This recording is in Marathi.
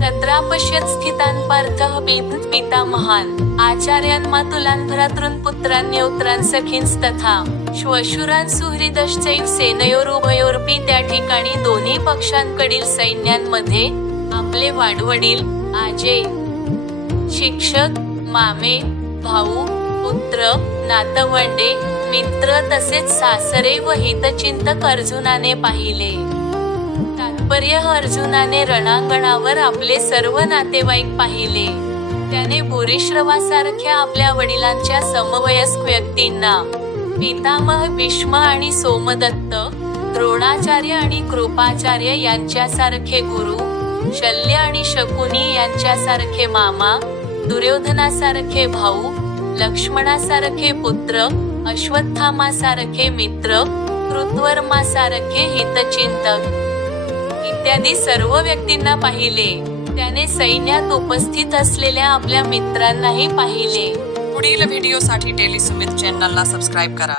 तत्रा पश्यत स्थितान पार्थः पित पितामहान आचार्यान मातुलान भ्रातृन पुत्रान न्यौत्रान सखींस्तथा श्वशुरान सुहृदश्चैव सेनयोरुभयोरपी त्या ठिकाणी दोन्ही पक्षांकडील सैन्यांमध्ये आपले वाडवडील आजे. शिक्षक मामे भाऊ पुत्र नातवंडे मित्र तसेच सासरे व हितचिंतक अर्जुनाने पाहिले. तात्पर्य अर्जुनाने रणांगणावर आपले सर्व नातेवाईक पाहिले. त्याने भूरिश्रवासारख्या आपल्या वडिलांच्या समवयस्क व्यक्तींना पितामह भीष्म आणि सोमदत्त द्रोणाचार्य आणि कृपाचार्य यांच्यासारखे गुरु शल्य आणि शकुनी यांच्यासारखे मामा दुर्योधनासारखे भाऊ लक्ष्मणासारखे पुत्र अश्वत्थामासारखे मित्र कृतवर्मासारखे हितचिंतक इत्यादी सर्व व्यक्तींना पाहिले. त्याने सैन्यात उपस्थित असलेल्या आपल्या मित्रांनाही पाहिले. पुढील व्हिडिओसाठी डेली सुमित चॅनलला सबस्क्राईब करा.